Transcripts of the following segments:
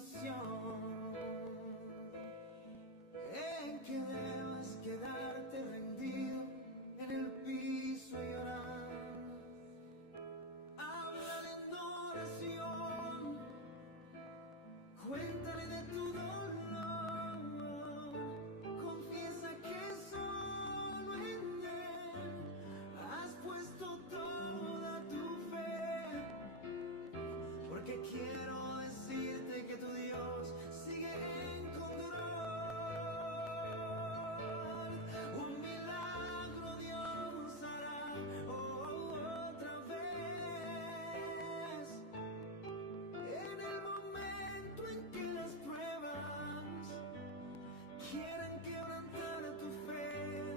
situación en que debas quedarte rendido en el piso y llorar. Háblale en oración, cuéntale de tu dolor, confiesa que solo en Él has puesto toda tu fe, porque quiero decirte que tu Dios sigue en control. Un milagro Dios hará otra vez. En el momento en que las pruebas quieren quebrantar tu fe,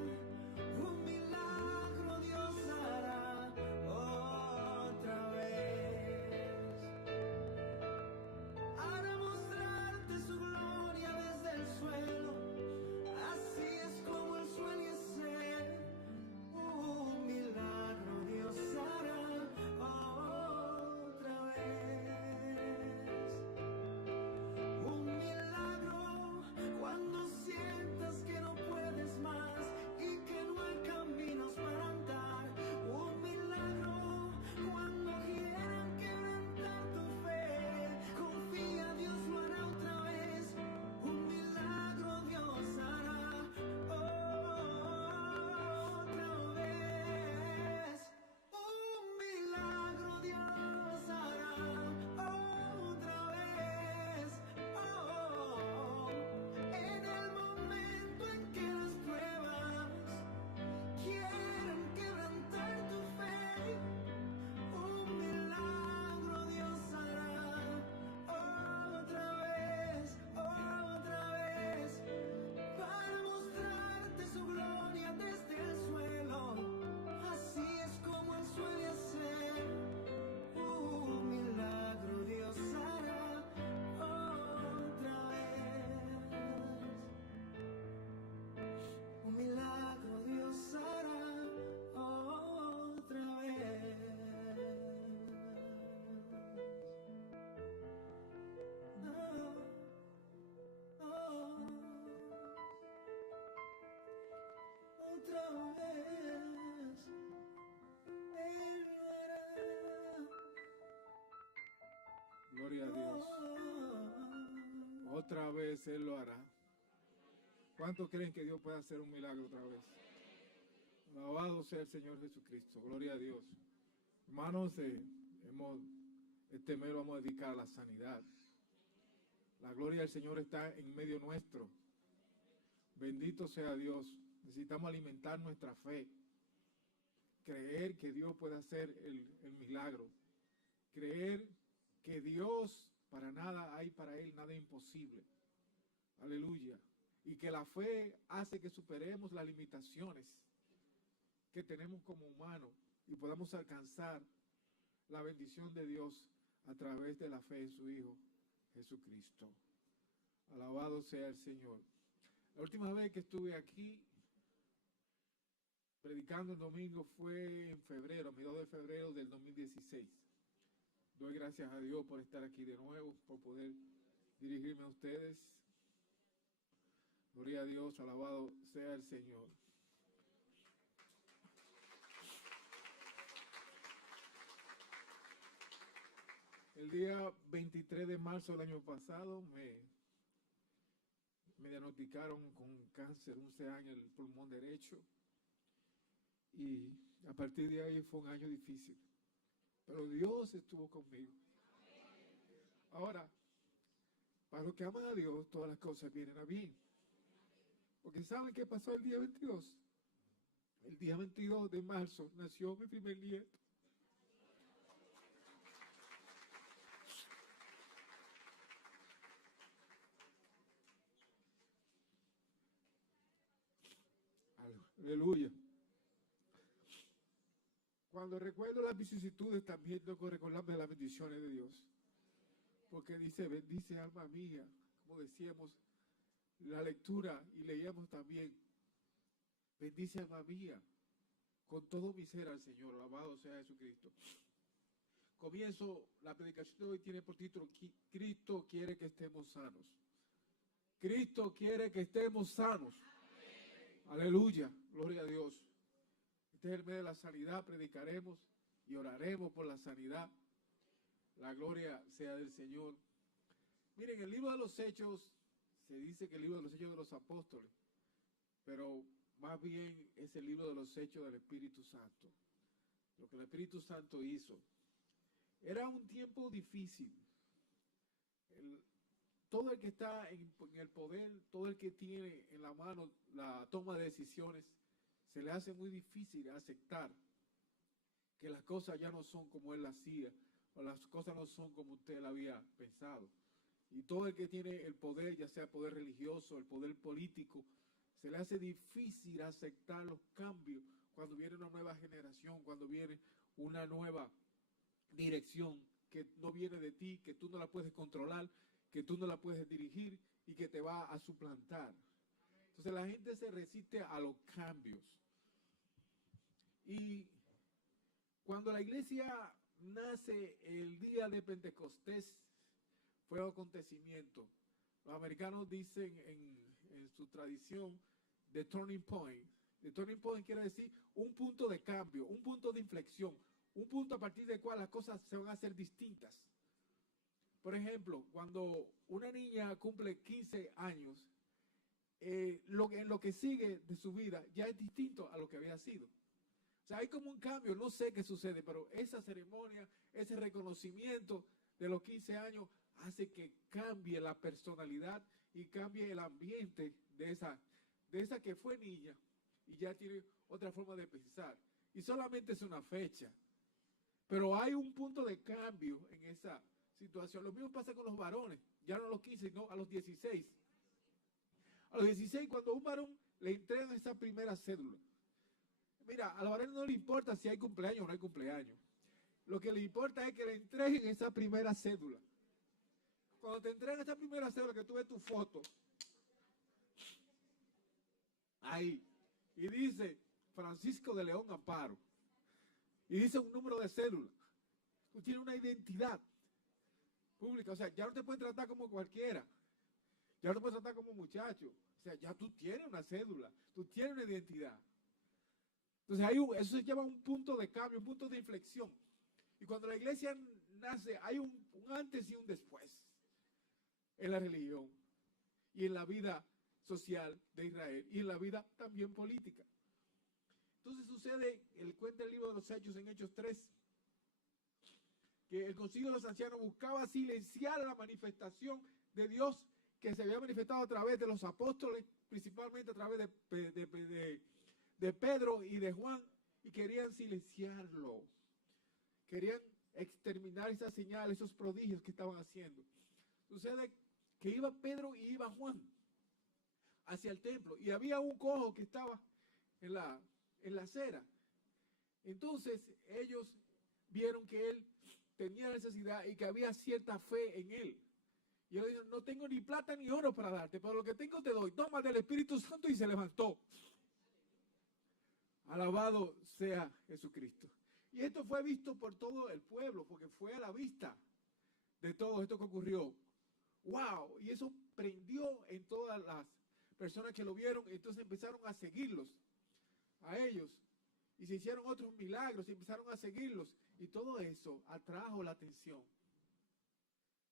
un milagro Dios hará otra vez. Hará mostrarte su gloria desde el suelo, así es como Él suele ser. Un milagro Dios hará otra vez. Un milagro cuando sientas que no puedes más y que no hay caminos para andar. Un milagro cuando quieran quebrantar tu fe. Confía, Dios lo hará otra vez. Un milagro Dios hará otra vez. Un milagro Dios hará otra vez. Oh, en el momento en que las pruebas quieren quebrantar tu fe, un milagro Dios hará otra vez, para mostrarte su gloria desde el suelo. Así es como Él suele hacer. Un milagro Dios hará otra vez. Un milagro Dios hará otra vez. Oh, oh, otra vez. Él lo hará. Gloria a Dios. Otra vez Él lo hará. ¿Cuántos creen que Dios puede hacer un milagro otra vez? Alabado sea el Señor Jesucristo. Gloria a Dios. Hermanos, este mes lo vamos a dedicar a la sanidad. La gloria del Señor está en medio nuestro. Bendito sea Dios. Necesitamos alimentar nuestra fe. Creer que Dios puede hacer el milagro. Creer que Dios, para nada hay para Él nada imposible. Aleluya. Y que la fe hace que superemos las limitaciones que tenemos como humanos y podamos alcanzar la bendición de Dios a través de la fe en su Hijo Jesucristo. Alabado sea el Señor. La última vez que estuve aquí predicando el domingo fue en febrero, a mediados de febrero del 2016. Doy gracias a Dios por estar aquí de nuevo, por poder dirigirme a ustedes. Gloria a Dios, alabado sea el Señor. El día 23 de marzo del año pasado me diagnosticaron con cáncer, 11 años, el pulmón derecho. Y a partir de ahí fue un año difícil. Pero Dios estuvo conmigo. Ahora, para los que aman a Dios, todas las cosas vienen a bien. Porque ¿saben qué pasó el día 22? El día 22 de marzo nació mi primer nieto. Aleluya. Cuando recuerdo las vicisitudes, también tengo que recordarme de las bendiciones de Dios. Porque dice, bendice alma mía, como decíamos la lectura y leíamos también, bendice alma mía, con todo mi ser al Señor, alabado sea Jesucristo. comienzo, la predicación de hoy tiene por título, Cristo quiere que estemos sanos. Cristo quiere que estemos sanos. Aleluya, gloria a Dios. Este es el mes de la sanidad, predicaremos y oraremos por la sanidad. La gloria sea del Señor. Miren, el libro de los Hechos, se dice que el libro de los Hechos de los Apóstoles, pero más bien es el libro de los Hechos del Espíritu Santo. Lo que el Espíritu Santo hizo. Era un tiempo difícil. Todo el que está en el poder, todo el que tiene en la mano la toma de decisiones, se le hace muy difícil aceptar que las cosas ya no son como él las hacía, o las cosas no son como usted la había pensado. Y todo el que tiene el poder, ya sea el poder religioso, el poder político, se le hace difícil aceptar los cambios cuando viene una nueva generación, cuando viene una nueva dirección que no viene de ti, que tú no la puedes controlar, que tú no la puedes dirigir y que te va a suplantar. Entonces la gente se resiste a los cambios. Y cuando la iglesia nace el día de Pentecostés, fue un acontecimiento. Los americanos dicen en su tradición, the turning point. The turning point quiere decir un punto de cambio, un punto de inflexión, un punto a partir del cual las cosas se van a hacer distintas. Por ejemplo, cuando una niña cumple 15 años, en lo que sigue de su vida ya es distinto a lo que había sido. O sea, hay como un cambio, no sé qué sucede, pero esa ceremonia, ese reconocimiento de los 15 años hace que cambie la personalidad y cambie el ambiente de esa que fue niña y ya tiene otra forma de pensar. Y solamente es una fecha, pero hay un punto de cambio en esa situación. Lo mismo pasa con los varones, ya no a los 15, sino a los 16. A los 16, cuando a un varón le entregan esa primera cédula. Mira, a los varones no le importa si hay cumpleaños o no hay cumpleaños. Lo que le importa es que le entreguen esa primera cédula. Cuando te entregan esa primera cédula, que tú ves tu foto, ahí, y dice Francisco de León Amparo, y dice un número de cédula, tú tienes una identidad pública, o sea, ya no te pueden tratar como cualquiera, ya no te pueden tratar como muchacho, o sea, ya tú tienes una cédula, tú tienes una identidad. Entonces eso se llama un punto de cambio, un punto de inflexión. Y cuando la iglesia nace, hay un antes y un después en la religión y en la vida social de Israel y en la vida también política. Entonces sucede, cuenta el libro de los Hechos en Hechos 3, que el concilio de los ancianos buscaba silenciar la manifestación de Dios que se había manifestado a través de los apóstoles, principalmente a través de Pedro y de Juan, y querían silenciarlo. Querían exterminar esas señales, esos prodigios que estaban haciendo. Sucede que iba Pedro y iba Juan hacia el templo, y había un cojo que estaba en la acera. Entonces ellos vieron que él tenía necesidad y que había cierta fe en él. Y él dijo, no tengo ni plata ni oro para darte, pero lo que tengo te doy, toma del Espíritu Santo, y se levantó. Alabado sea Jesucristo. Y esto fue visto por todo el pueblo, porque fue a la vista de todo esto que ocurrió. ¡Wow! Y eso prendió en todas las personas que lo vieron, y entonces empezaron a seguirlos, a ellos. Y se hicieron otros milagros y empezaron a seguirlos. Y todo eso atrajo la atención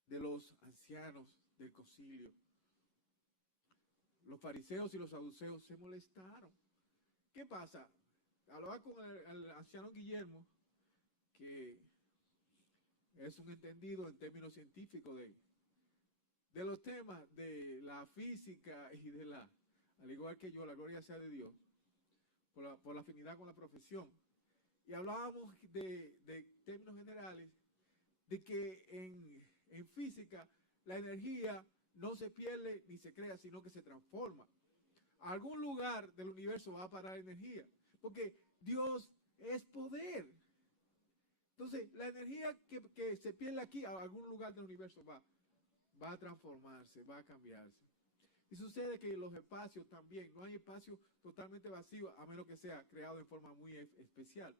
de los ancianos del concilio. Los fariseos y los saduceos se molestaron. ¿Qué pasa? Hablaba con el anciano Guillermo, que es un entendido en términos científicos de los temas de la física y al igual que yo, la gloria sea de Dios, por la afinidad con la profesión. Y hablábamos de términos generales, de que en física la energía no se pierde ni se crea, sino que se transforma. A algún lugar del universo va a parar energía, porque Dios es poder. Entonces, la energía que se pierde aquí, a algún lugar del universo va a transformarse, va a cambiarse. Y sucede que en los espacios también, no hay espacio totalmente vacío, a menos que sea creado en forma muy especial.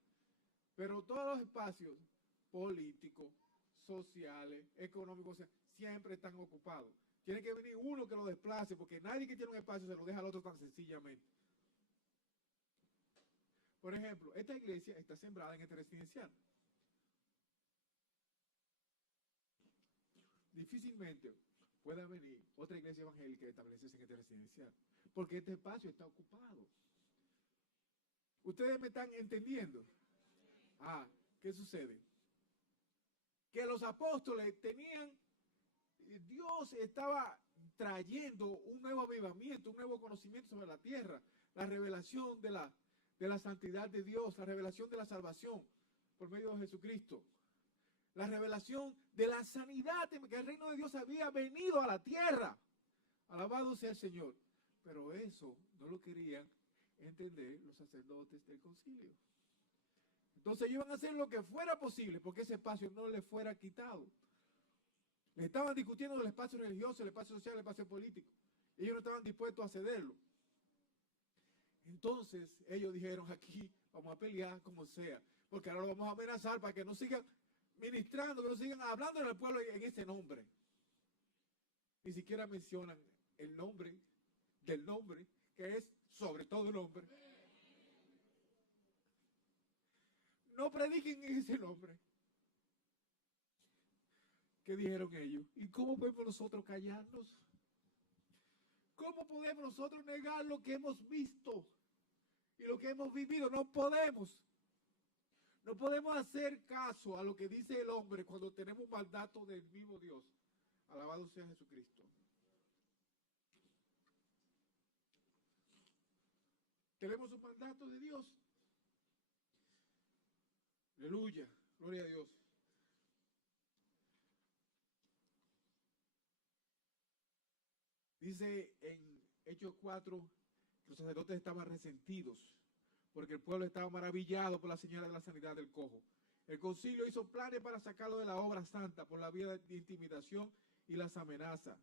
Pero todos los espacios políticos, sociales, económicos, o sea, siempre están ocupados. Tiene que venir uno que lo desplace, porque nadie que tiene un espacio se lo deja al otro tan sencillamente. Por ejemplo, esta iglesia está sembrada en este residencial. Difícilmente pueda venir otra iglesia evangélica y establecerse en este residencial, porque este espacio está ocupado. ¿Ustedes me están entendiendo? ¿Qué sucede? Que los apóstoles tenían, Dios estaba trayendo un nuevo avivamiento, un nuevo conocimiento sobre la tierra, la revelación de la santidad de Dios, la revelación de la salvación por medio de Jesucristo, la revelación de la sanidad, que el reino de Dios había venido a la tierra. Alabado sea el Señor. Pero eso no lo querían entender los sacerdotes del concilio. Entonces ellos iban a hacer lo que fuera posible porque ese espacio no les fuera quitado. Les estaban discutiendo del espacio religioso, el espacio social, el espacio político. Ellos no estaban dispuestos a cederlo. Entonces ellos dijeron, aquí vamos a pelear como sea, porque ahora lo vamos a amenazar para que no sigan ministrando, que no sigan hablando en el pueblo en ese nombre. Ni siquiera mencionan el nombre del nombre, que es sobre todo nombre. No prediquen en ese nombre. ¿Qué dijeron ellos? ¿Y cómo podemos nosotros callarnos? ¿Cómo podemos nosotros negar lo que hemos visto y lo que hemos vivido? No podemos. No podemos hacer caso a lo que dice el hombre cuando tenemos un mandato del mismo Dios. Alabado sea Jesucristo. Tenemos un mandato de Dios. Aleluya, gloria a Dios. Dice en Hechos 4 que los sacerdotes estaban resentidos porque el pueblo estaba maravillado por la señal de la sanidad del cojo. El concilio hizo planes para sacarlo de la obra santa por la vía de intimidación y las amenazas,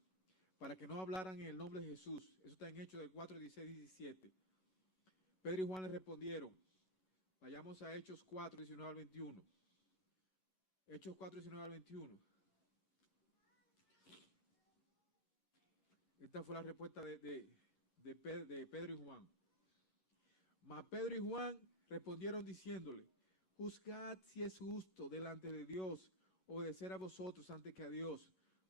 para que no hablaran en el nombre de Jesús. Eso está en Hechos del 4, 16, 17. Pedro y Juan le respondieron. Vayamos a Hechos 4, 19 al 21. Hechos 4, 19 al 21. Esta fue la respuesta de Pedro y Juan. Mas Pedro y Juan respondieron diciéndole, juzgad si es justo delante de Dios obedecer a vosotros antes que a Dios,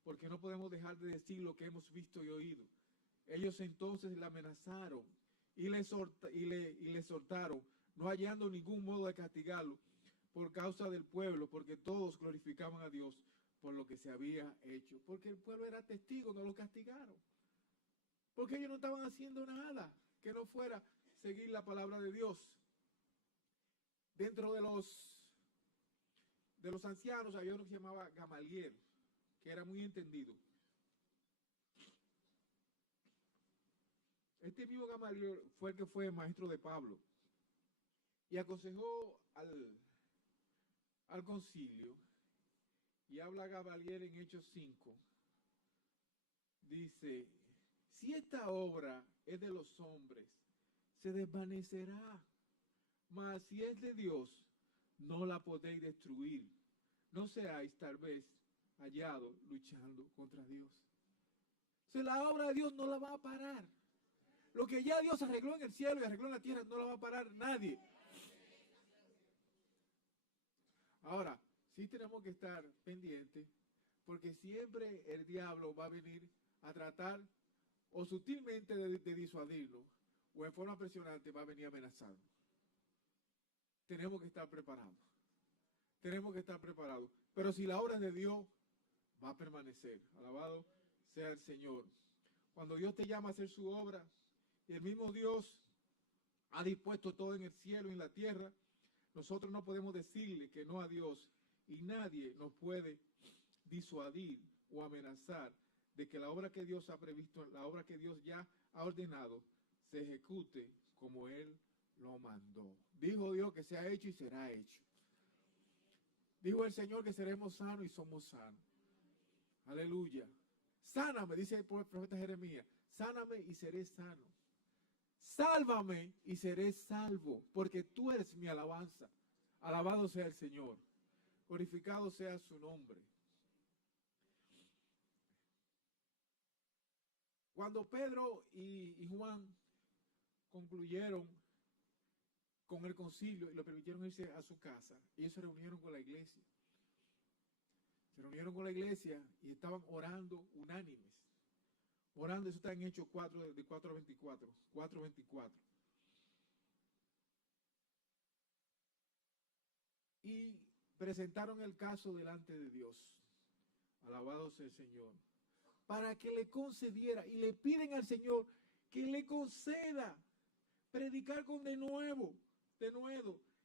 porque no podemos dejar de decir lo que hemos visto y oído. Ellos entonces le amenazaron y le exhortaron, no hallando ningún modo de castigarlo por causa del pueblo, porque todos glorificaban a Dios por lo que se había hecho. Porque el pueblo era testigo, no lo castigaron. Porque ellos no estaban haciendo nada que no fuera seguir la palabra de Dios. Dentro de los ancianos había uno que se llamaba Gamaliel, que era muy entendido. Este mismo Gamaliel fue el que fue maestro de Pablo y aconsejó al concilio. Y habla Gamaliel en Hechos 5. Dice, si esta obra es de los hombres, se desvanecerá. Mas si es de Dios, no la podéis destruir. No seáis tal vez hallados luchando contra Dios. O sea, la obra de Dios no la va a parar. Lo que ya Dios arregló en el cielo y arregló en la tierra no la va a parar nadie. Ahora, sí tenemos que estar pendientes, porque siempre el diablo va a venir a tratar o sutilmente de disuadirlo, o en forma presionante va a venir amenazado. Tenemos que estar preparados. Tenemos que estar preparados. Pero si la obra es de Dios, va a permanecer. Alabado sea el Señor. Cuando Dios te llama a hacer su obra, y el mismo Dios ha dispuesto todo en el cielo y en la tierra, nosotros no podemos decirle que no a Dios, y nadie nos puede disuadir o amenazar de que la obra que Dios ha previsto, la obra que Dios ya ha ordenado, se ejecute como Él lo mandó. Dijo Dios que se ha hecho y será hecho. Dijo el Señor que seremos sanos y somos sanos. Aleluya. Sáname, dice el profeta Jeremías, sáname y seré sano. Sálvame y seré salvo, porque tú eres mi alabanza. Alabado sea el Señor. Glorificado sea su nombre. Cuando Pedro y Juan concluyeron con el concilio y le permitieron irse a su casa, ellos se reunieron con la iglesia. Se reunieron con la iglesia y estaban orando unánimes. Orando, eso está en Hechos 4, de 4 a 24. 4, 24. Y presentaron el caso delante de Dios. Alabado sea el Señor. Para que le concediera, y le piden al Señor que le conceda predicar con de nuevo,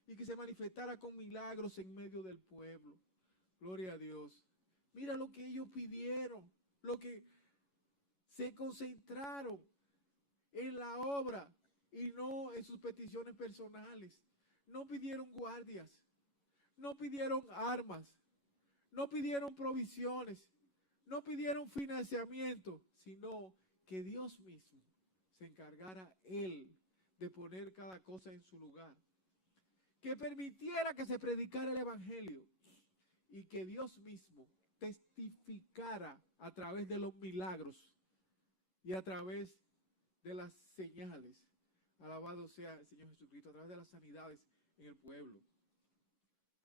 y que se manifestara con milagros en medio del pueblo. Gloria a Dios. Mira lo que ellos pidieron, lo que se concentraron en la obra y no en sus peticiones personales. No pidieron guardias, no pidieron armas, no pidieron provisiones, no pidieron financiamiento, sino que Dios mismo se encargara Él de poner cada cosa en su lugar. Que permitiera que se predicara el Evangelio y que Dios mismo testificara a través de los milagros y a través de las señales. Alabado sea el Señor Jesucristo, a través de las sanidades en el pueblo.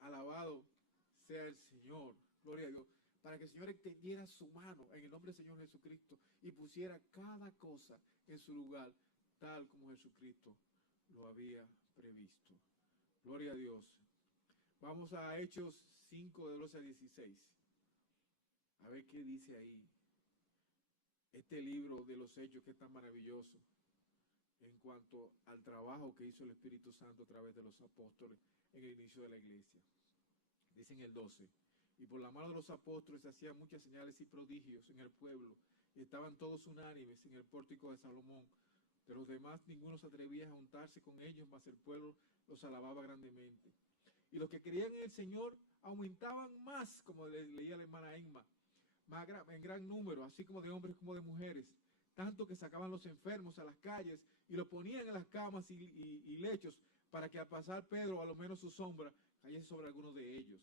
Alabado sea el Señor, gloria a Dios, para que el Señor extendiera su mano en el nombre del Señor Jesucristo y pusiera cada cosa en su lugar, tal como Jesucristo lo había previsto. Gloria a Dios. Vamos a Hechos 5, de 12 a 16. A ver qué dice ahí. Este libro de los Hechos que es tan maravilloso en cuanto al trabajo que hizo el Espíritu Santo a través de los apóstoles en el inicio de la iglesia. Dice en el 12, y por la mano de los apóstoles se hacían muchas señales y prodigios en el pueblo, y estaban todos unánimes en el pórtico de Salomón. De los demás ninguno se atrevía a juntarse con ellos, mas el pueblo los alababa grandemente. Y los que creían en el Señor aumentaban más, como leía la hermana Emma, en gran número, así como de hombres como de mujeres, tanto que sacaban los enfermos a las calles y los ponían en las camas y lechos, para que al pasar Pedro, a lo menos su sombra, cayese sobre algunos de ellos.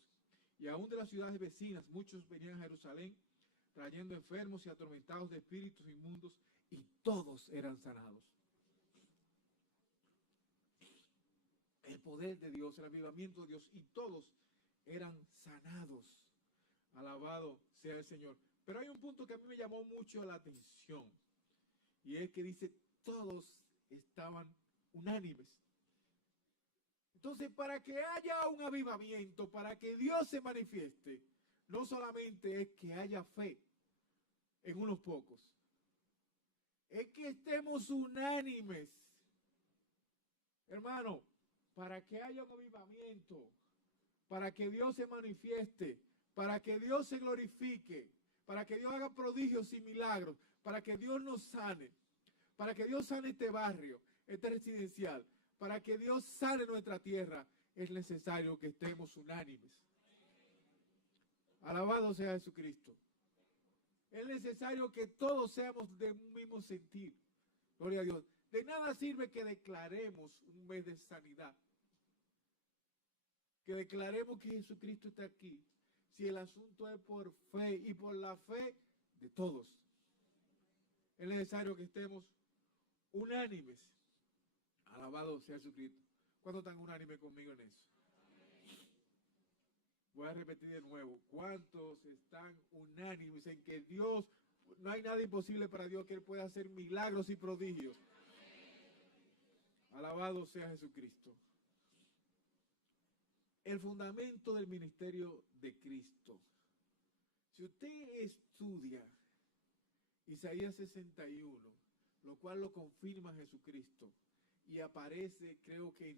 Y aún de las ciudades vecinas, muchos venían a Jerusalén, trayendo enfermos y atormentados de espíritus inmundos, y todos eran sanados. El poder de Dios, el avivamiento de Dios, y todos eran sanados. Alabado sea el Señor. Pero hay un punto que a mí me llamó mucho la atención, y es que dice, todos estaban unánimes. Entonces, para que haya un avivamiento, para que Dios se manifieste, no solamente es que haya fe en unos pocos, es que estemos unánimes. Hermano, para que haya un avivamiento, para que Dios se manifieste, para que Dios se glorifique, para que Dios haga prodigios y milagros, para que Dios nos sane, para que Dios sane este barrio, este residencial, para que Dios sane nuestra tierra, es necesario que estemos unánimes. Alabado sea Jesucristo. Es necesario que todos seamos de un mismo sentir. Gloria a Dios. De nada sirve que declaremos un mes de sanidad, que declaremos que Jesucristo está aquí, si el asunto es por fe y por la fe de todos. Es necesario que estemos unánimes. Alabado sea Jesucristo. ¿Cuántos están unánimes conmigo en eso? Voy a repetir de nuevo. ¿Cuántos están unánimes en que Dios, no hay nada imposible para Dios, que Él pueda hacer milagros y prodigios? Alabado sea Jesucristo. El fundamento del ministerio de Cristo. Si usted estudia Isaías 61, lo cual lo confirma Jesucristo, y aparece, creo que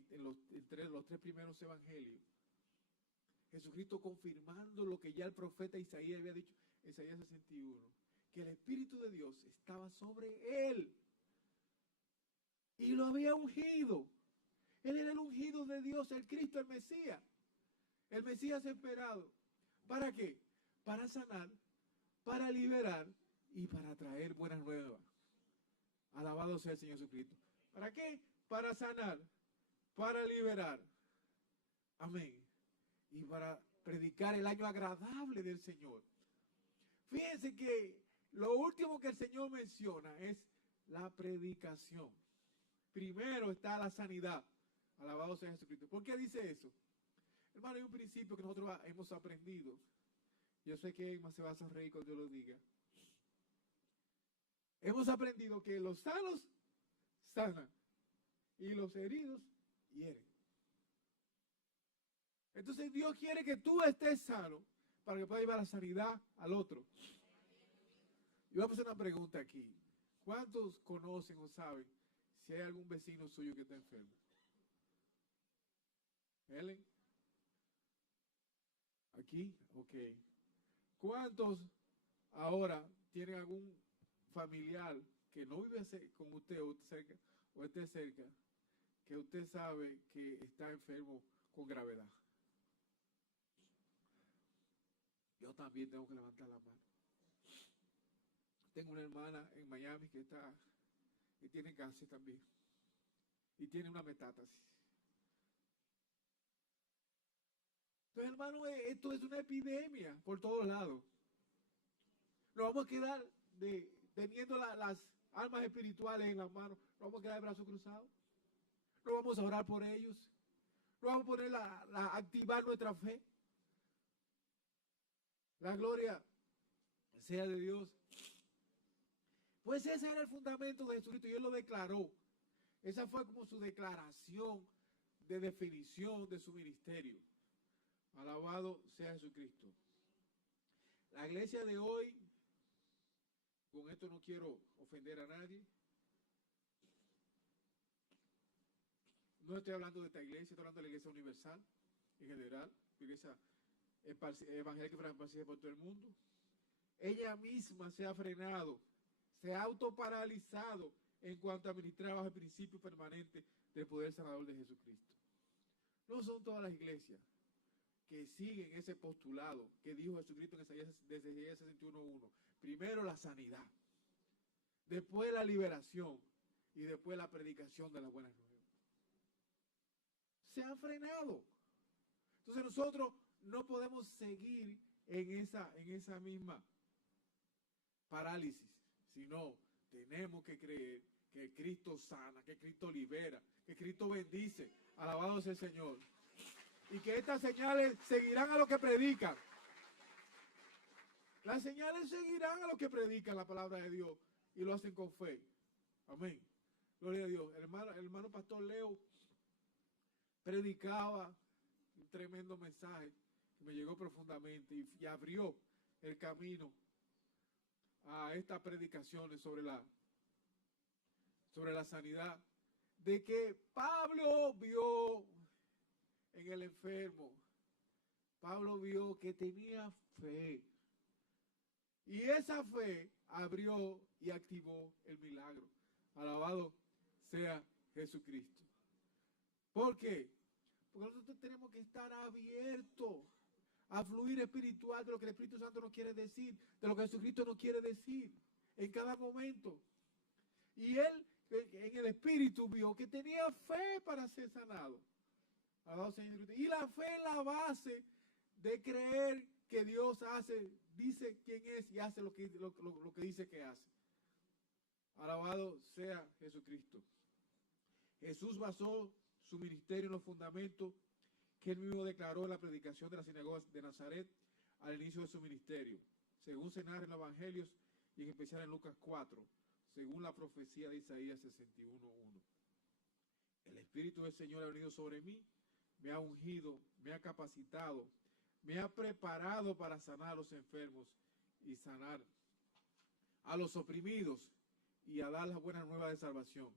entre los tres primeros evangelios, Jesucristo confirmando lo que ya el profeta Isaías había dicho, Isaías 61, que el Espíritu de Dios estaba sobre él y lo había ungido. Él era el ungido de Dios, el Cristo, el Mesías esperado. ¿Para qué? Para sanar, para liberar y para traer buenas nuevas. Alabado sea el Señor Jesucristo. ¿Para qué? Para sanar, para liberar. Amén. Y para predicar el año agradable del Señor. Fíjense que lo último que el Señor menciona es la predicación. Primero está la sanidad. Alabado sea Jesucristo. ¿Por qué dice eso? Hermano, hay un principio que nosotros hemos aprendido. Yo sé que Emma se va a sonreír cuando yo lo diga. Hemos aprendido que los sanos sanan y los heridos hieren. Entonces Dios quiere que tú estés sano para que pueda llevar la sanidad al otro. Y vamos a hacer una pregunta aquí. ¿Cuántos conocen o saben si hay algún vecino suyo que está enfermo? ¿Helen? ¿Aquí? Ok. ¿Cuántos ahora tienen algún familiar que no vive con usted o esté cerca, que usted sabe que está enfermo con gravedad? Yo también tengo que levantar la mano. Tengo una hermana en Miami que tiene cáncer también. Y tiene una metástasis. Entonces, hermano, esto es una epidemia por todos lados. Nos vamos a quedar teniendo las almas espirituales en las manos. Nos vamos a quedar de brazos cruzados. No vamos a orar por ellos. No vamos a poner activar nuestra fe. La gloria sea de Dios. Pues ese era el fundamento de Jesucristo y Él lo declaró. Esa fue como su declaración de definición de su ministerio. Alabado sea Jesucristo. La iglesia de hoy, con esto no quiero ofender a nadie. No estoy hablando de esta iglesia, estoy hablando de la iglesia universal, en general, la iglesia evangélica esparcida por todo el mundo. Ella misma se ha frenado, se ha autoparalizado en cuanto a administrar bajo el principio permanente del poder sanador de Jesucristo. No son todas las iglesias que siguen ese postulado que dijo Jesucristo desde Isaías 61:1. Primero la sanidad, después la liberación y después la predicación de las buenas nuevas. Se han frenado. Entonces nosotros no podemos seguir en esa misma parálisis, sino tenemos que creer que Cristo sana, que Cristo libera, que Cristo bendice. Alabado sea el Señor. Y que estas señales seguirán a los que predican. Las señales seguirán a los que predican la palabra de Dios y lo hacen con fe. Amén. Gloria a Dios. El hermano pastor Leo predicaba un tremendo mensaje que me llegó profundamente y abrió el camino a estas predicaciones sobre la sanidad, de que Pablo vio en el enfermo, Pablo vio que tenía fe, y esa fe abrió y activó el milagro. Alabado sea Jesucristo. ¿Por qué? Porque nosotros tenemos que estar abiertos a fluir espiritual de lo que el Espíritu Santo nos quiere decir, de lo que Jesucristo nos quiere decir en cada momento. Y él en el Espíritu vio que tenía fe para ser sanado. Y la fe es la base de creer que Dios dice quién es y hace lo que dice que hace. Alabado sea Jesucristo. Jesús basó su ministerio en los fundamentos que él mismo declaró en la predicación de las sinagogas de Nazaret al inicio de su ministerio, según se narra en los evangelios y en especial en Lucas 4, según la profecía de Isaías 61:1. El Espíritu del Señor ha venido sobre mí, me ha ungido, me ha capacitado, me ha preparado para sanar a los enfermos y sanar a los oprimidos y a dar las buenas nuevas de salvación.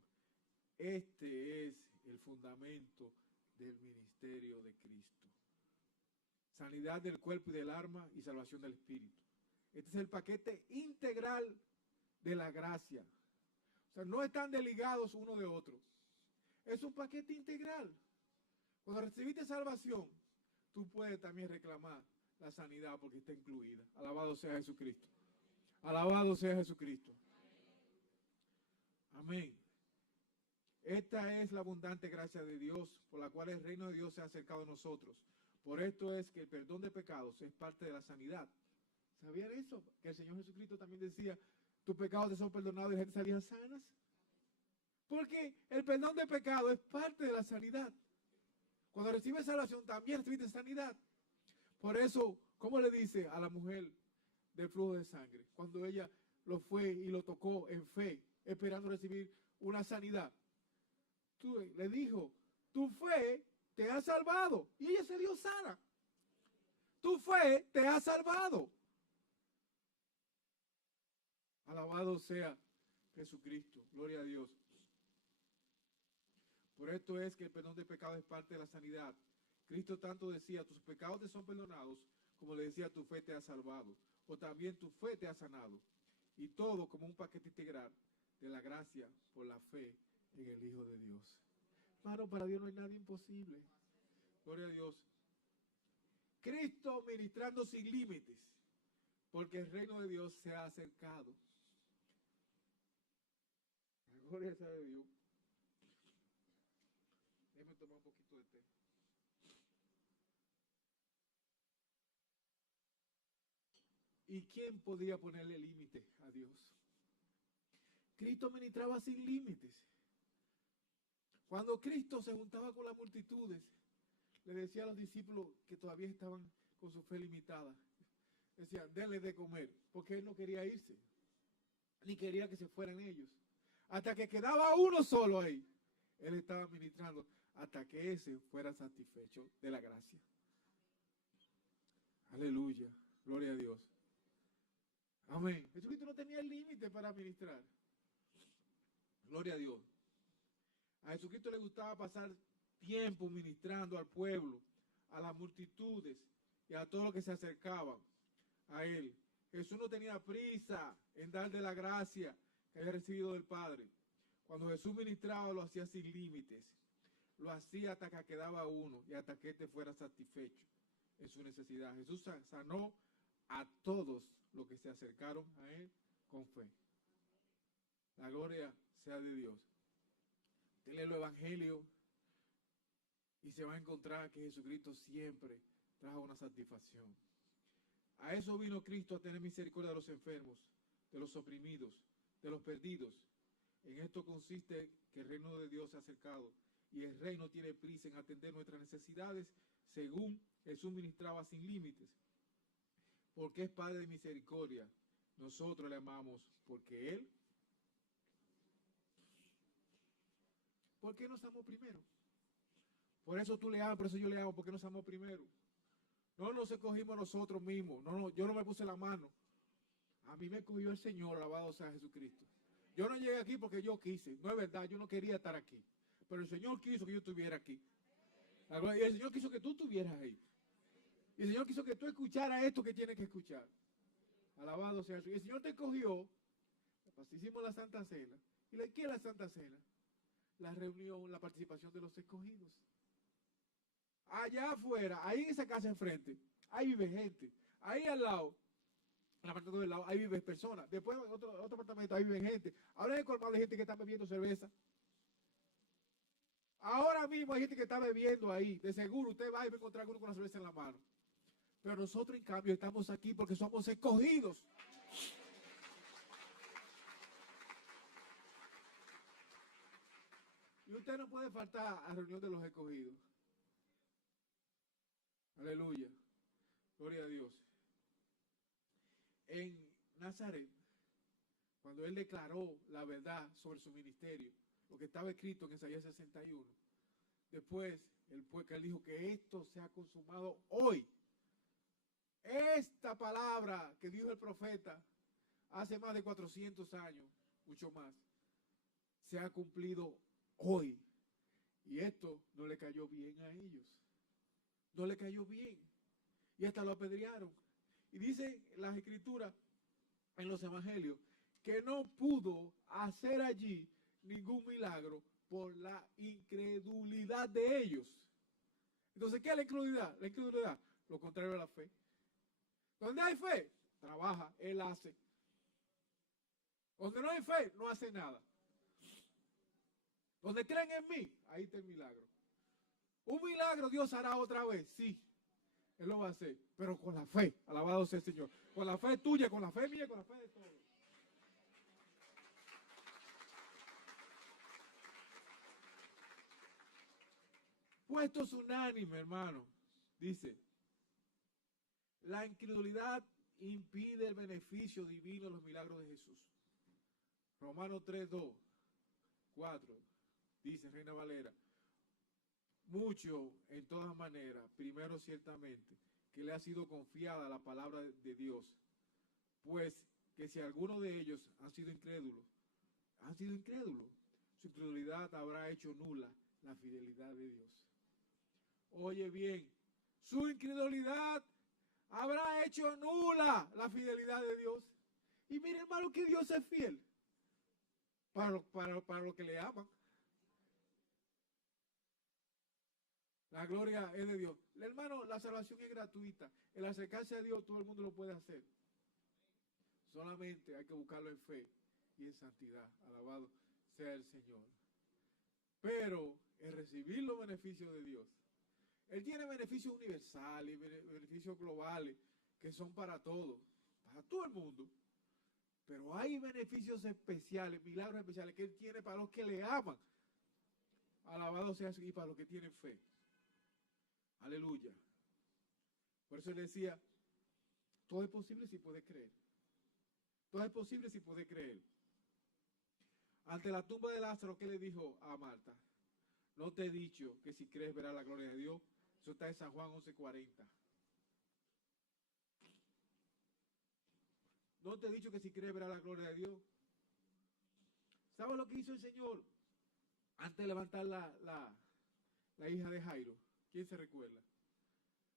Este es el fundamento del ministerio de Cristo. Sanidad del cuerpo y del alma y salvación del espíritu. Este es el paquete integral de la gracia. O sea, no están desligados uno de otro. Es un paquete integral. Cuando recibiste salvación, tú puedes también reclamar la sanidad porque está incluida. Alabado sea Jesucristo. Alabado sea Jesucristo. Amén. Esta es la abundante gracia de Dios por la cual el reino de Dios se ha acercado a nosotros. Por esto es que el perdón de pecados es parte de la sanidad. ¿Sabían eso? Que el Señor Jesucristo también decía, tus pecados te son perdonados y la gente salían sanas. Porque el perdón de pecado es parte de la sanidad. Cuando recibes salvación también recibes sanidad. Por eso, ¿cómo le dice a la mujer del flujo de sangre? Cuando ella lo fue y lo tocó en fe, esperando recibir una sanidad. Le dijo, tu fe te ha salvado. Y ella se dio sana. Tu fe te ha salvado. Alabado sea Jesucristo. Gloria a Dios. Por esto es que el perdón de pecado es parte de la sanidad. Cristo tanto decía, tus pecados te son perdonados, como le decía, tu fe te ha salvado. O también tu fe te ha sanado. Y todo como un paquete integral de la gracia por la fe en el Hijo de Dios. Hermano, para Dios no hay nada imposible. Gloria a Dios. Cristo ministrando sin límites, porque el reino de Dios se ha acercado. Gloria sea de Dios. Déjame tomar un poquito de té. ¿Y quién podía ponerle límite a Dios? Cristo ministraba sin límites. Cuando Cristo se juntaba con las multitudes, le decía a los discípulos que todavía estaban con su fe limitada, decía, denle de comer, porque él no quería irse, ni quería que se fueran ellos. Hasta que quedaba uno solo ahí, él estaba ministrando hasta que ese fuera satisfecho de la gracia. Aleluya, gloria a Dios. Amén. Jesucristo no tenía límite para ministrar. Gloria a Dios. A Jesucristo le gustaba pasar tiempo ministrando al pueblo, a las multitudes y a todos los que se acercaban a él. Jesús no tenía prisa en dar de la gracia que había recibido del Padre. Cuando Jesús ministraba lo hacía sin límites. Lo hacía hasta que quedaba uno y hasta que éste fuera satisfecho en su necesidad. Jesús sanó a todos los que se acercaron a él con fe. La gloria sea de Dios. Usted lee el Evangelio y se va a encontrar que Jesucristo siempre trajo una satisfacción. A eso vino Cristo, a tener misericordia de los enfermos, de los oprimidos, de los perdidos. En esto consiste que el reino de Dios se ha acercado y el reino tiene prisa en atender nuestras necesidades según Jesús ministraba sin límites. Porque es Padre de misericordia. Nosotros le amamos porque Él. ¿Por qué nos amó primero? Por eso tú le amas, por eso yo le amo, porque nos amó primero. No nos escogimos nosotros mismos. No, yo no me puse la mano. A mí me escogió el Señor, alabado sea Jesucristo. Yo no llegué aquí porque yo quise. No es verdad, yo no quería estar aquí. Pero el Señor quiso que yo estuviera aquí. Y el Señor quiso que tú estuvieras ahí. Y el Señor quiso que tú escucharas esto que tienes que escuchar. Alabado sea Jesús. Y el Señor te escogió. Hicimos la Santa Cena. ¿Y qué es la Santa Cena? La reunión, la participación de los escogidos. Allá afuera, ahí en esa casa enfrente, ahí vive gente. Ahí al lado, en el apartamento del lado, ahí viven personas. Después en otro apartamento, ahí viven gente. Ahora hay colmado de gente que está bebiendo cerveza. Ahora mismo hay gente que está bebiendo ahí. De seguro usted va y va a encontrar uno con la cerveza en la mano. Pero nosotros, en cambio, estamos aquí porque somos escogidos. Y usted no puede faltar a la reunión de los escogidos. Aleluya. Gloria a Dios. En Nazaret, cuando él declaró la verdad sobre su ministerio, lo que estaba escrito en Isaías 61, después él dijo que esto se ha consumado hoy. Esta palabra que dijo el profeta hace más de 400 años, mucho más, se ha cumplido hoy. Y esto no le cayó bien a ellos. No le cayó bien. Y hasta lo apedrearon. Y dice las escrituras en los evangelios que no pudo hacer allí ningún milagro por la incredulidad de ellos. Entonces, ¿qué es la incredulidad? La incredulidad, lo contrario a la fe. Donde hay fe, trabaja, él hace. Donde no hay fe, no hace nada. Donde creen en mí, ahí está el milagro. Un milagro Dios hará otra vez, sí. Él lo va a hacer, pero con la fe. Alabado sea el Señor. Con la fe tuya, con la fe mía, con la fe de todos. Puestos unánime, hermano. Dice, la incredulidad impide el beneficio divino de los milagros de Jesús. Romanos 3, 2, 4, dice Reina Valera. Mucho, en todas maneras, primero ciertamente, que le ha sido confiada la palabra de Dios, pues que si alguno de ellos han sido incrédulos, su incredulidad habrá hecho nula la fidelidad de Dios. Oye bien, su incredulidad habrá hecho nula la fidelidad de Dios. Y mire, hermano, que Dios es fiel para lo que le aman. La gloria es de Dios. Hermano, la salvación es gratuita. El acercarse a Dios todo el mundo lo puede hacer. Solamente hay que buscarlo en fe y en santidad. Alabado sea el Señor. Pero en recibir los beneficios de Dios, Él tiene beneficios universales y beneficios globales que son para todos, para todo el mundo. Pero hay beneficios especiales, milagros especiales que Él tiene para los que le aman. Alabado sea y para los que tienen fe. Aleluya. Por eso Él decía, todo es posible si puedes creer. Todo es posible si puedes creer. Ante la tumba de Lázaro, ¿qué le dijo a Marta? No te he dicho que si crees verás la gloria de Dios. Eso está en San Juan 11:40. No te he dicho que si crees verás la gloria de Dios. ¿Sabes lo que hizo el Señor? Antes de levantar la hija de Jairo. ¿Quién se recuerda?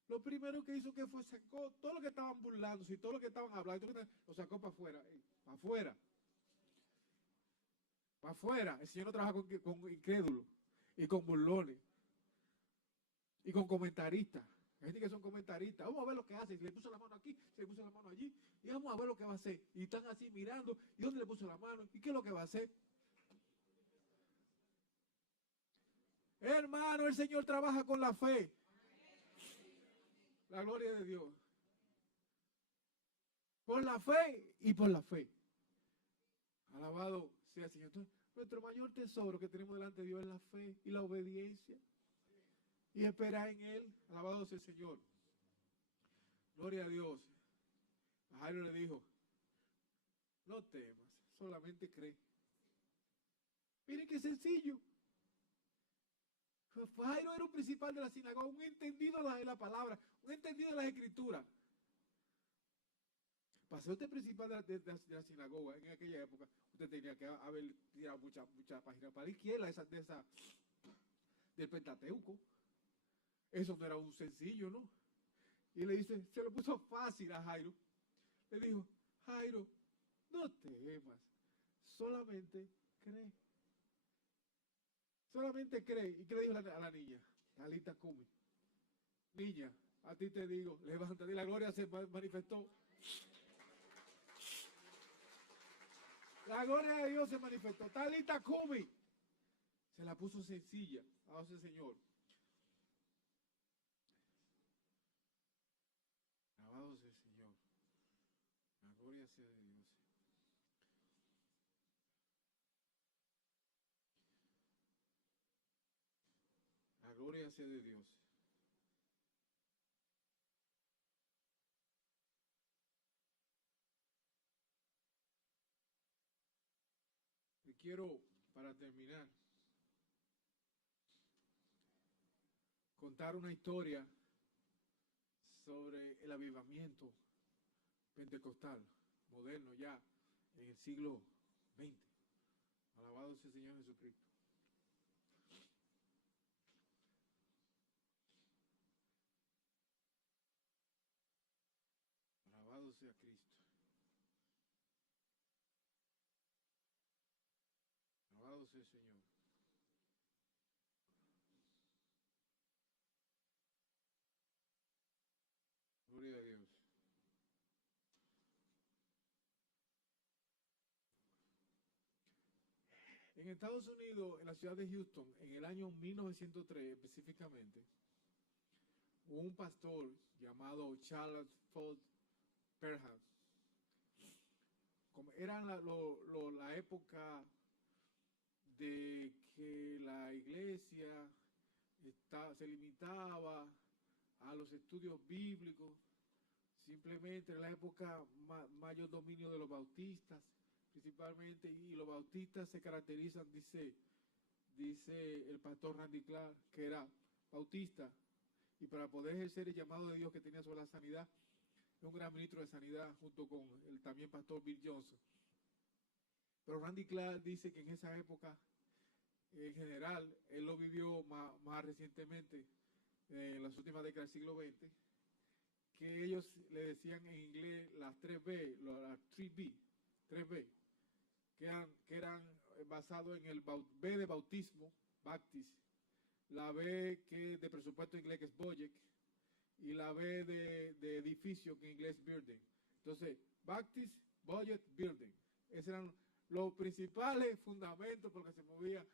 Lo primero que hizo que fue sacó todo lo que estaban burlándose y todo lo que estaban hablando, lo sacó para afuera. Para afuera. Para afuera. El Señor no trabaja con incrédulos y con burlones y con comentaristas. Hay gente que son comentaristas. Vamos a ver lo que hace. Le puso la mano aquí, se le puso la mano allí. Y vamos a ver lo que va a hacer. Y están así mirando. ¿Y dónde le puso la mano? ¿Y qué es lo que va a hacer? Hermano, el Señor trabaja con la fe. La gloria de Dios. Por la fe y por la fe. Alabado sea el Señor. Entonces, nuestro mayor tesoro que tenemos delante de Dios es la fe y la obediencia. Y esperar en Él. Alabado sea el Señor. Gloria a Dios. A Jairo le dijo, no temas, solamente cree. Miren qué sencillo. Jairo era un principal de la sinagoga, un entendido de la palabra, un entendido de las escrituras. Para ser usted principal de la sinagoga en aquella época, usted tenía que haber tirado muchas páginas para la izquierda del Pentateuco. Eso no era un sencillo, ¿no? Y le dice, se lo puso fácil a Jairo. Le dijo, Jairo, no temas, solamente cree. Solamente cree. ¿Y qué le dijo a la niña? Talita Kumi. Niña, a ti te digo, levántate. Y la gloria se manifestó. La gloria de Dios se manifestó. Talita Kumi. Se la puso sencilla. A ese Señor. Alabado sea el Señor. La gloria sea de Dios. La gloria sea de Dios. Y quiero, para terminar, contar una historia sobre el avivamiento pentecostal, moderno ya, en el siglo XX. Alabado sea el Señor Jesucristo. Alabado sea Cristo. Alabado sea el Señor. Gloria a Dios. En Estados Unidos, en la ciudad de Houston, en el año 1903 específicamente, un pastor llamado Charles Fox Parham. Como era la época de que la iglesia se limitaba a los estudios bíblicos, simplemente en la época mayor dominio de los bautistas, principalmente, y los bautistas se caracterizan, dice el pastor Randy Clark, que era bautista, y para poder ejercer el llamado de Dios que tenía sobre la sanidad, es un gran ministro de sanidad, junto con el también pastor Bill Johnson. Pero Randy Clark dice que en esa época, en general, él lo vivió más recientemente, en las últimas décadas del siglo XX, que ellos le decían en inglés las 3B, las 3B, que eran basados en el B de bautismo, Baptist, la B que de presupuesto en inglés, que es budget, y la B de edificio, que en inglés es building. Entonces, Baptist, budget, building. Esos eran los principales fundamentos por los que se movía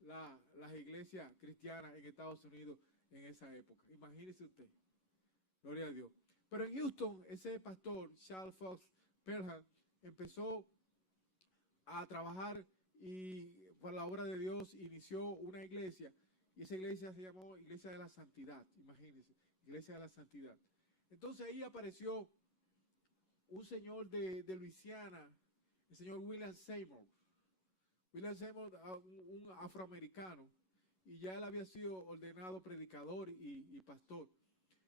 las iglesias cristianas en Estados Unidos en esa época. Imagínese usted. Gloria a Dios. Pero en Houston, ese pastor, Charles Fox Parham, empezó a trabajar y por la obra de Dios inició una iglesia. Y esa iglesia se llamó Iglesia de la Santidad. Imagínense, Iglesia de la Santidad. Entonces ahí apareció un señor de Luisiana, el señor William Seymour. William Seymour, un afroamericano, y ya él había sido ordenado predicador y pastor.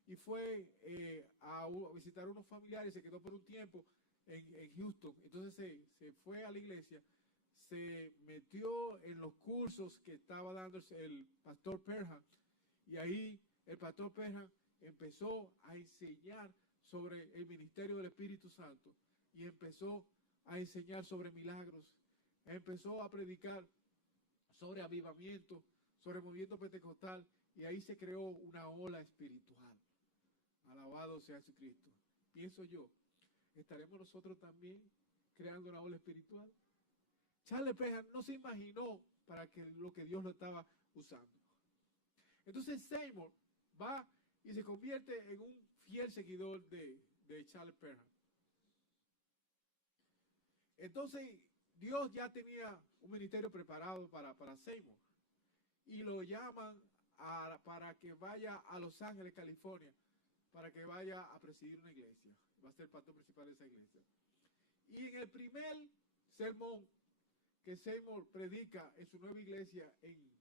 Y fue a visitar a unos familiares, se quedó por un tiempo en Houston. Entonces se fue a la iglesia, se metió en los cursos que estaba dando el pastor Parham, y ahí el pastor Parham empezó a enseñar sobre el ministerio del Espíritu Santo y empezó a enseñar sobre milagros, empezó a predicar sobre avivamiento, sobre movimiento pentecostal, y ahí se creó una ola espiritual. Alabado sea Jesucristo. Pienso yo, ¿estaremos nosotros también creando una ola espiritual? Charles Parham no se imaginó para lo que Dios lo estaba usando. Entonces Seymour va y se convierte en un fiel seguidor de Charles Parham. Entonces Dios ya tenía un ministerio preparado para Seymour, y lo llaman para que vaya a Los Ángeles, California, para que vaya a presidir una iglesia. Va a ser el pastor principal de esa iglesia. Y en el primer sermón que Seymour predica en su nueva iglesia en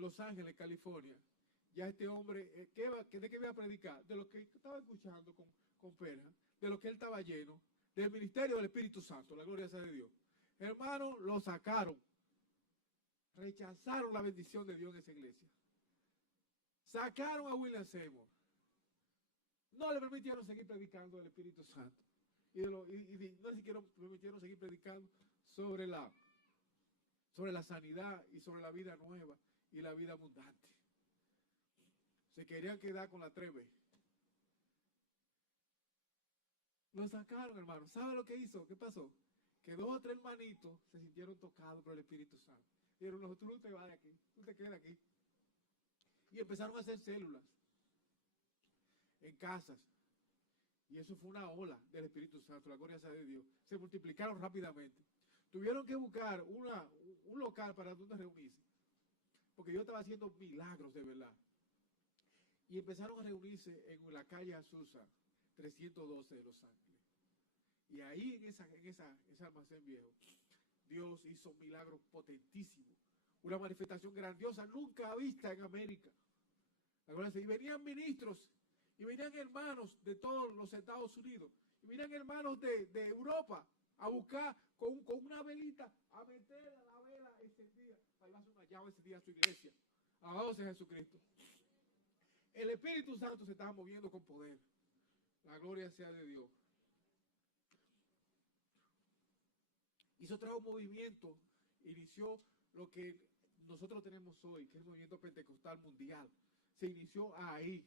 Los Ángeles, California, ya este hombre, ¿de qué iba a predicar? De lo que estaba escuchando con Parham, de lo que él estaba lleno, del ministerio del Espíritu Santo, la gloria sea de Dios. Hermanos, lo sacaron, rechazaron la bendición de Dios en esa iglesia. Sacaron a William Seymour. No le permitieron seguir predicando del Espíritu Santo. Y no siquiera permitieron seguir predicando sobre la sanidad y sobre la vida nueva y la vida abundante. Se querían quedar con la 3B. Lo sacaron, hermano. ¿Sabe lo que hizo? ¿Qué pasó? Que 2 o 3 hermanitos se sintieron tocados por el Espíritu Santo. Dijeron, no, tú no te vas de aquí, tú te quedas aquí. Y empezaron a hacer células en casas. Y eso fue una ola del Espíritu Santo, la gloria sea de Dios. Se multiplicaron rápidamente. Tuvieron que buscar un local para donde reunirse, porque yo estaba haciendo milagros de verdad. Y empezaron a reunirse en la calle Azusa, 312 de Los Ángeles. Y ahí en ese almacén viejo, Dios hizo milagros potentísimos. Una manifestación grandiosa, nunca vista en América. Y venían ministros, y venían hermanos de todos los Estados Unidos, y venían hermanos de Europa a buscar con una velita, a meter la vela encendida para llevarse una llave ese día a su iglesia. Alabado sea Jesucristo. El Espíritu Santo se estaba moviendo con poder. La gloria sea de Dios. Hizo trajo un movimiento, inició lo que nosotros tenemos hoy, que es el movimiento pentecostal mundial. Se inició ahí,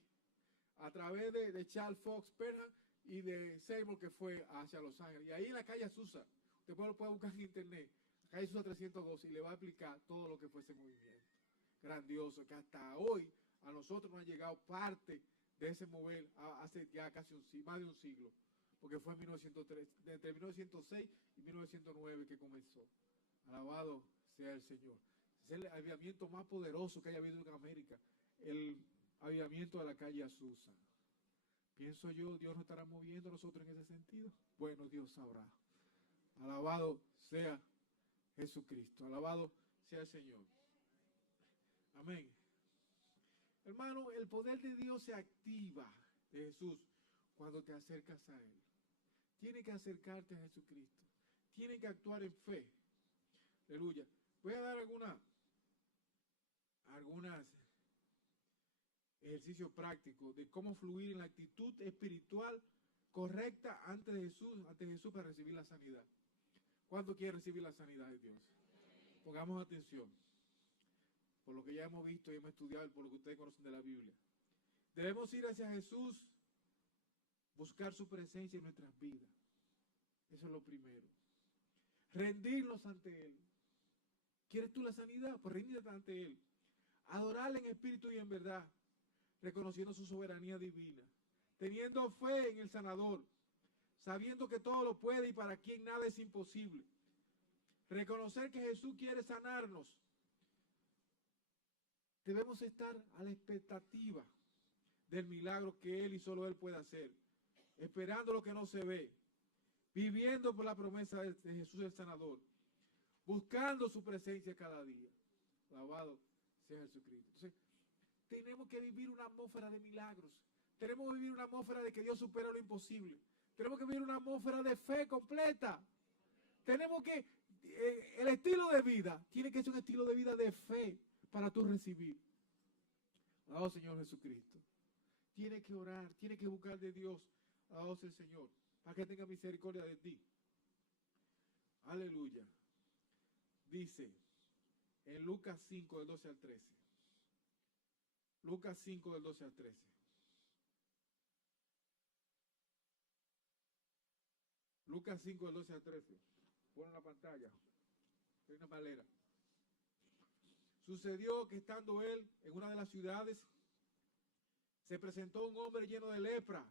a través de Charles Fox Parham y de Seymour, que fue hacia Los Ángeles. Y ahí en la calle Azusa, usted lo puede buscar en internet, la calle Azusa 312, y le va a explicar todo lo que fue ese movimiento grandioso, que hasta hoy A nosotros nos ha llegado parte de ese mover hace ya casi más de un siglo, porque fue en 1903, entre 1906 y 1909 que comenzó. Alabado sea el Señor. Es el avivamiento más poderoso que haya habido en América, el avivamiento de la calle Azusa. Pienso yo, Dios nos estará moviendo a nosotros en ese sentido. Bueno, Dios sabrá. Alabado sea Jesucristo, alabado sea el Señor. Amén. Hermano, el poder de Dios se activa de Jesús cuando te acercas a Él. Tienes que acercarte a Jesucristo. Tienes que actuar en fe. Aleluya. Voy a dar algunas ejercicios prácticos de cómo fluir en la actitud espiritual correcta ante Jesús para recibir la sanidad. ¿Cuánto quiere recibir la sanidad de Dios? Pongamos atención. Por lo que ya hemos visto y hemos estudiado, por lo que ustedes conocen de la Biblia. Debemos ir hacia Jesús, buscar su presencia en nuestras vidas. Eso es lo primero. Rendirnos ante Él. ¿Quieres tú la sanidad? Pues ríndete ante Él. Adorarle en espíritu y en verdad, reconociendo su soberanía divina, teniendo fe en el sanador, sabiendo que todo lo puede y para quien nada es imposible. Reconocer que Jesús quiere sanarnos. Debemos estar a la expectativa del milagro que Él y solo Él puede hacer, esperando lo que no se ve, viviendo por la promesa de Jesús el sanador, buscando su presencia cada día. Alabado sea Jesucristo. Entonces, tenemos que vivir una atmósfera de milagros. Tenemos que vivir una atmósfera de que Dios supera lo imposible. Tenemos que vivir una atmósfera de fe completa. Tenemos que, el estilo de vida tiene que ser un estilo de vida de fe para tú recibir. Alabado Señor Jesucristo. Tiene que orar, tiene que buscar de Dios. Alabado sea el Señor, para que tenga misericordia de ti. Aleluya. Dice en Lucas 5, del 12 al 13. Lucas 5, del 12 al 13. Lucas 5, del 12 al 13. Pon en la pantalla. Hay una palera. Sucedió que estando él en una de las ciudades, se presentó un hombre lleno de lepra,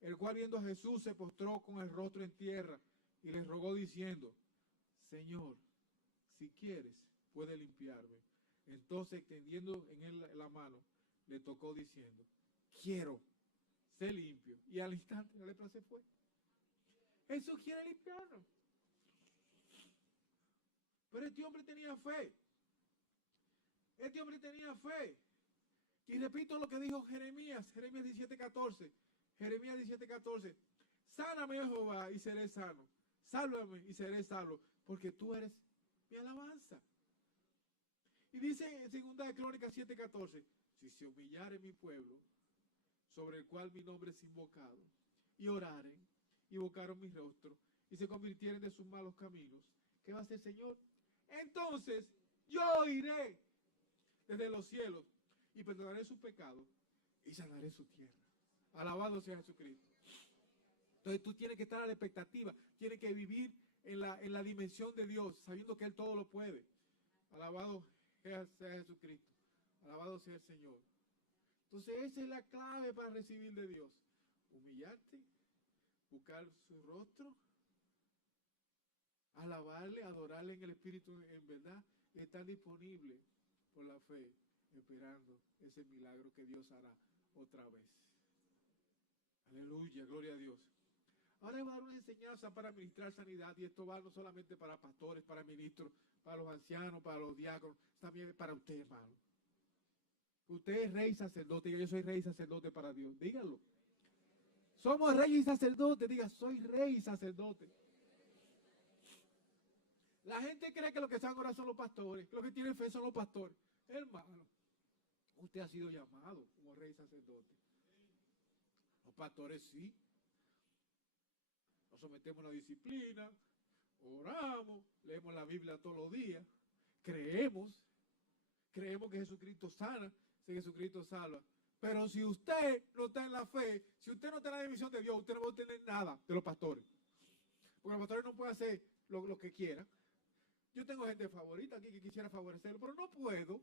el cual viendo a Jesús se postró con el rostro en tierra y le rogó diciendo: Señor, si quieres, puede limpiarme. Entonces, extendiendo en él la mano, le tocó diciendo: quiero, sé limpio. Y al instante la lepra se fue. Jesús quiere limpiarnos. Pero este hombre tenía fe. Este hombre tenía fe. Y repito lo que dijo Jeremías 17:14. Jeremías 17:14. Sáname, Jehová, y seré sano. Sálvame y seré salvo, porque tú eres mi alabanza. Y dice en 2 Crónicas 7:14. Si se humillare mi pueblo, sobre el cual mi nombre es invocado, y oraren, y buscaron mi rostro, y se convirtieren de sus malos caminos, ¿qué va a hacer el Señor? Entonces yo iré desde los cielos y perdonaré sus pecados y sanaré su tierra. Alabado sea Jesucristo. Entonces tú tienes que estar a la expectativa, tienes que vivir en la dimensión de Dios, sabiendo que Él todo lo puede. Alabado sea Jesucristo. Alabado sea el Señor. Entonces esa es la clave para recibir de Dios. Humillarte, buscar su rostro, alabarle, adorarle en el Espíritu en verdad, y estar disponible por la fe, esperando ese milagro que Dios hará otra vez. Aleluya, gloria a Dios. Ahora voy a dar una enseñanza para ministrar sanidad, y esto va no solamente para pastores, para ministros, para los ancianos, para los diáconos, también para usted, hermano. Usted es rey y sacerdote, diga: yo soy rey y sacerdote para Dios. Díganlo. Somos rey y sacerdote, diga: soy rey y sacerdote. La gente cree que los que saben orar son los pastores, que los que tienen fe son los pastores. Hermano, usted ha sido llamado como rey y sacerdote. Los pastores sí. Nos sometemos a la disciplina, oramos, leemos la Biblia todos los días, creemos que Jesucristo sana, que Jesucristo salva. Pero si usted no está en la fe, si usted no está en la división de Dios, usted no va a obtener nada de los pastores. Porque los pastores no pueden hacer lo que quieran. Yo tengo gente favorita aquí que quisiera favorecerlo, pero no puedo.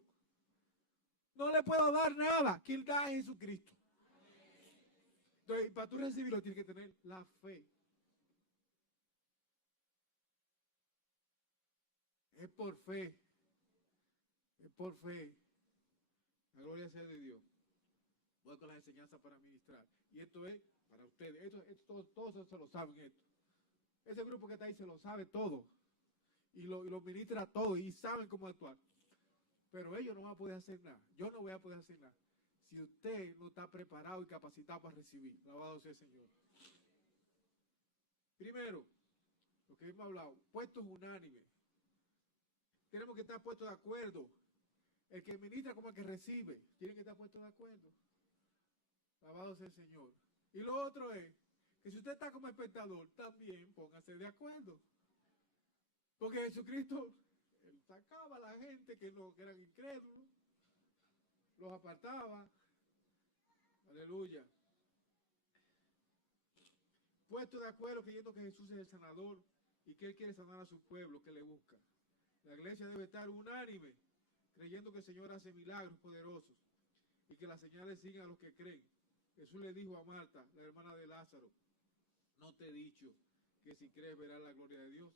No le puedo dar nada. Quien da es Jesucristo. Entonces, para tú recibirlo, tienes que tener la fe. Es por fe. Es por fe. La gloria sea de Dios. Voy con las enseñanzas para ministrar. Y esto es para ustedes. Todos se lo saben esto. Ese grupo que está ahí se lo sabe todo. Y lo ministra todo. Y saben cómo actuar. Pero ellos no van a poder hacer nada. Yo no voy a poder hacer nada. Si usted no está preparado y capacitado para recibir. Alabado sea el Señor. Primero, lo que hemos hablado. Puestos unánimes. Tenemos que estar puestos de acuerdo. El que ministra como el que recibe. Tienen que estar puestos de acuerdo. Alabado sea el Señor. Y lo otro es que si usted está como espectador, también póngase de acuerdo. Porque Jesucristo él sacaba a la gente que eran incrédulos, los apartaba. Aleluya. Puesto de acuerdo creyendo que Jesús es el sanador y que Él quiere sanar a su pueblo que le busca. La iglesia debe estar unánime, creyendo que el Señor hace milagros poderosos y que las señales siguen a los que creen. Jesús le dijo a Marta, la hermana de Lázaro, no te he dicho que si crees verás la gloria de Dios.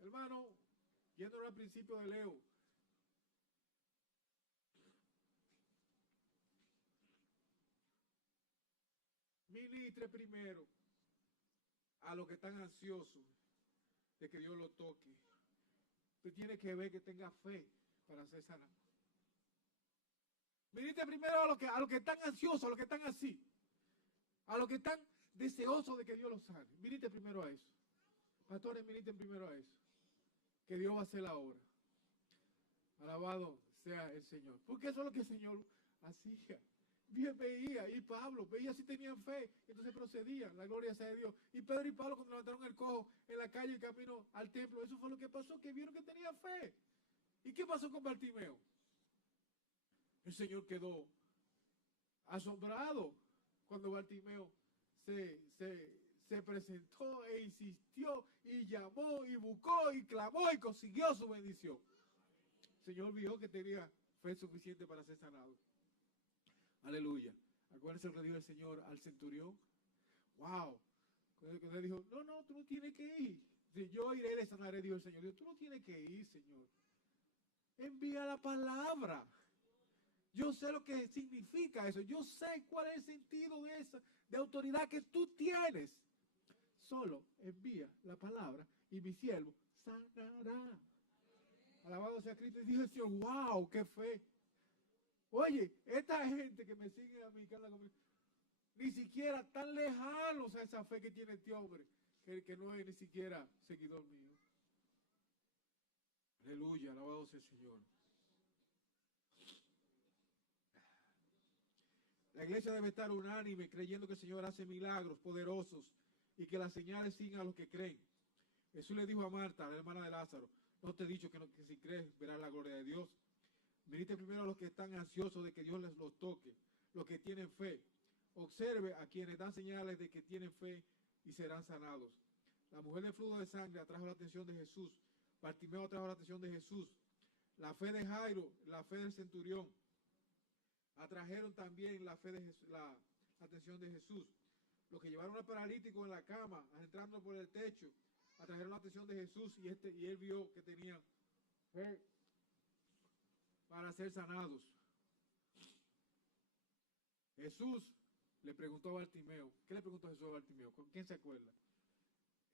Hermano, yéndolo al principio de Leo, ministre primero a los que están ansiosos de que Dios lo toque. Usted tiene que ver que tenga fe para ser sanado. Ministre primero a los que están ansiosos, a los que están así, a los que están deseosos de que Dios los sane. Ministre primero a eso. Pastores, ministren primero a eso. Que Dios va a hacer la obra. Alabado sea el Señor. Porque eso es lo que el Señor hacía. Bien veía, y Pablo veía si tenían fe, entonces procedían, la gloria sea de Dios. Y Pedro y Pablo cuando levantaron el cojo en la calle y camino al templo, eso fue lo que pasó, que vieron que tenía fe. ¿Y qué pasó con Bartimeo? El Señor quedó asombrado cuando Bartimeo se presentó e insistió y llamó y buscó y clamó y consiguió su bendición. El Señor vio que tenía fe suficiente para ser sanado. Aleluya. Acuérdense lo que dijo el Señor al centurión. Wow. Cuando él dijo, no, tú no tienes que ir. Si yo iré, le sanaré, dijo el Señor. Dijo, tú no tienes que ir, Señor. Envía la palabra. Yo sé lo que significa eso. Yo sé cuál es el sentido de autoridad que tú tienes. Solo envía la palabra y mi siervo sanará. Alabado sea Cristo. Y dijo el Señor, wow, qué fe. Oye, esta gente que me sigue a mí, ni siquiera tan lejanos a esa fe que tiene este hombre, que no es ni siquiera seguidor mío. Aleluya, alabado sea el Señor. La iglesia debe estar unánime, creyendo que el Señor hace milagros poderosos y que las señales siguen a los que creen. Jesús le dijo a Marta, la hermana de Lázaro, no te he dicho que si crees verás la gloria de Dios. Mirite primero a los que están ansiosos de que Dios les los toque, los que tienen fe. Observe a quienes dan señales de que tienen fe y serán sanados. La mujer del flujo de sangre atrajo la atención de Jesús. Bartimeo atrajo la atención de Jesús. La fe de Jairo, la fe del centurión, atrajeron también la fe de Jesús, la atención de Jesús. Los que llevaron al paralítico en la cama, entrando por el techo, atrajeron la atención de Jesús y él vio que tenían fe para ser sanados. Jesús le preguntó a Bartimeo, ¿qué le preguntó Jesús a Bartimeo? ¿Con quién se acuerda?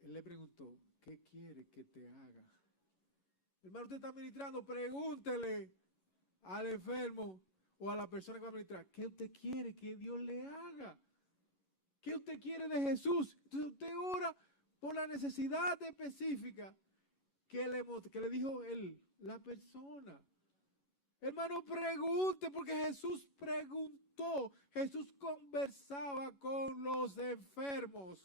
Él le preguntó, ¿qué quiere que te haga? Hermano, usted está ministrando, pregúntele al enfermo o a la persona que va a ministrar, ¿qué usted quiere que Dios le haga? ¿Qué usted quiere de Jesús? Entonces usted ora por la necesidad específica que le dijo él, la persona. Hermano, pregunte, porque Jesús preguntó, Jesús conversaba con los enfermos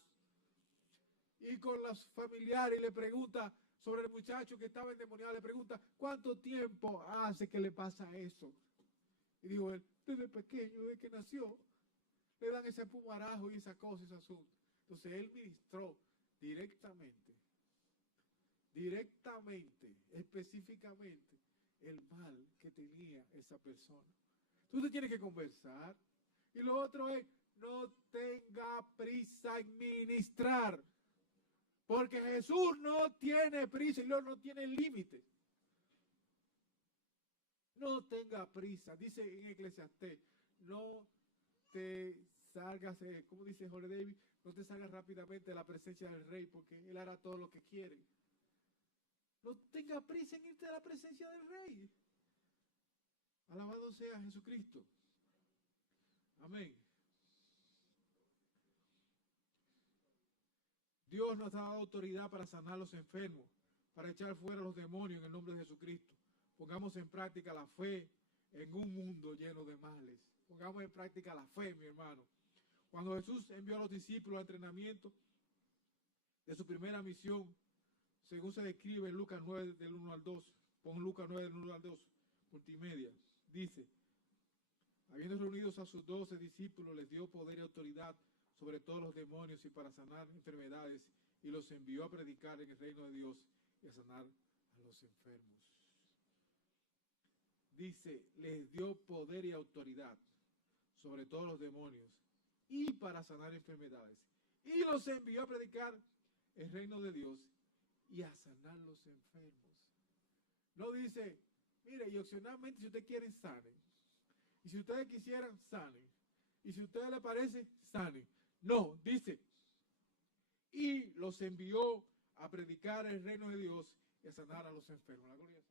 y con los familiares y le pregunta sobre el muchacho que estaba endemoniado, le pregunta, ¿cuánto tiempo hace que le pasa eso? Y dijo él, desde pequeño, desde que nació, le dan ese pumarajo y esa cosa, ese asunto. Entonces él ministró directamente, específicamente, el mal que tenía esa persona. Tú te tienes que conversar. Y lo otro es, no tenga prisa en ministrar. Porque Jesús no tiene prisa y no tiene límite. No tenga prisa. Dice en Eclesiastés, no te salgas, como dice Jorge David, no te salgas rápidamente de la presencia del rey porque él hará todo lo que quiere. No tenga prisa en irte a la presencia del rey. Alabado sea Jesucristo. Amén. Dios nos ha dado autoridad para sanar a los enfermos, para echar fuera a los demonios en el nombre de Jesucristo. Pongamos en práctica la fe en un mundo lleno de males. Pongamos en práctica la fe, mi hermano. Cuando Jesús envió a los discípulos al entrenamiento de su primera misión, según se describe en Lucas 9 del 1 al 2, pon Lucas 9 del 1 al 2, multimedia, dice, habiendo reunidos a sus 12 discípulos, les dio poder y autoridad sobre todos los demonios y para sanar enfermedades, y los envió a predicar en el reino de Dios y a sanar a los enfermos. Dice, les dio poder y autoridad sobre todos los demonios y para sanar enfermedades, y los envió a predicar el reino de Dios y a sanar los enfermos. No dice, mire, y opcionalmente si ustedes quieren, sanen. Y si ustedes quisieran, sanen. Y si a ustedes les parece, sanen. No, dice, y los envió a predicar el reino de Dios y a sanar a los enfermos. La gloria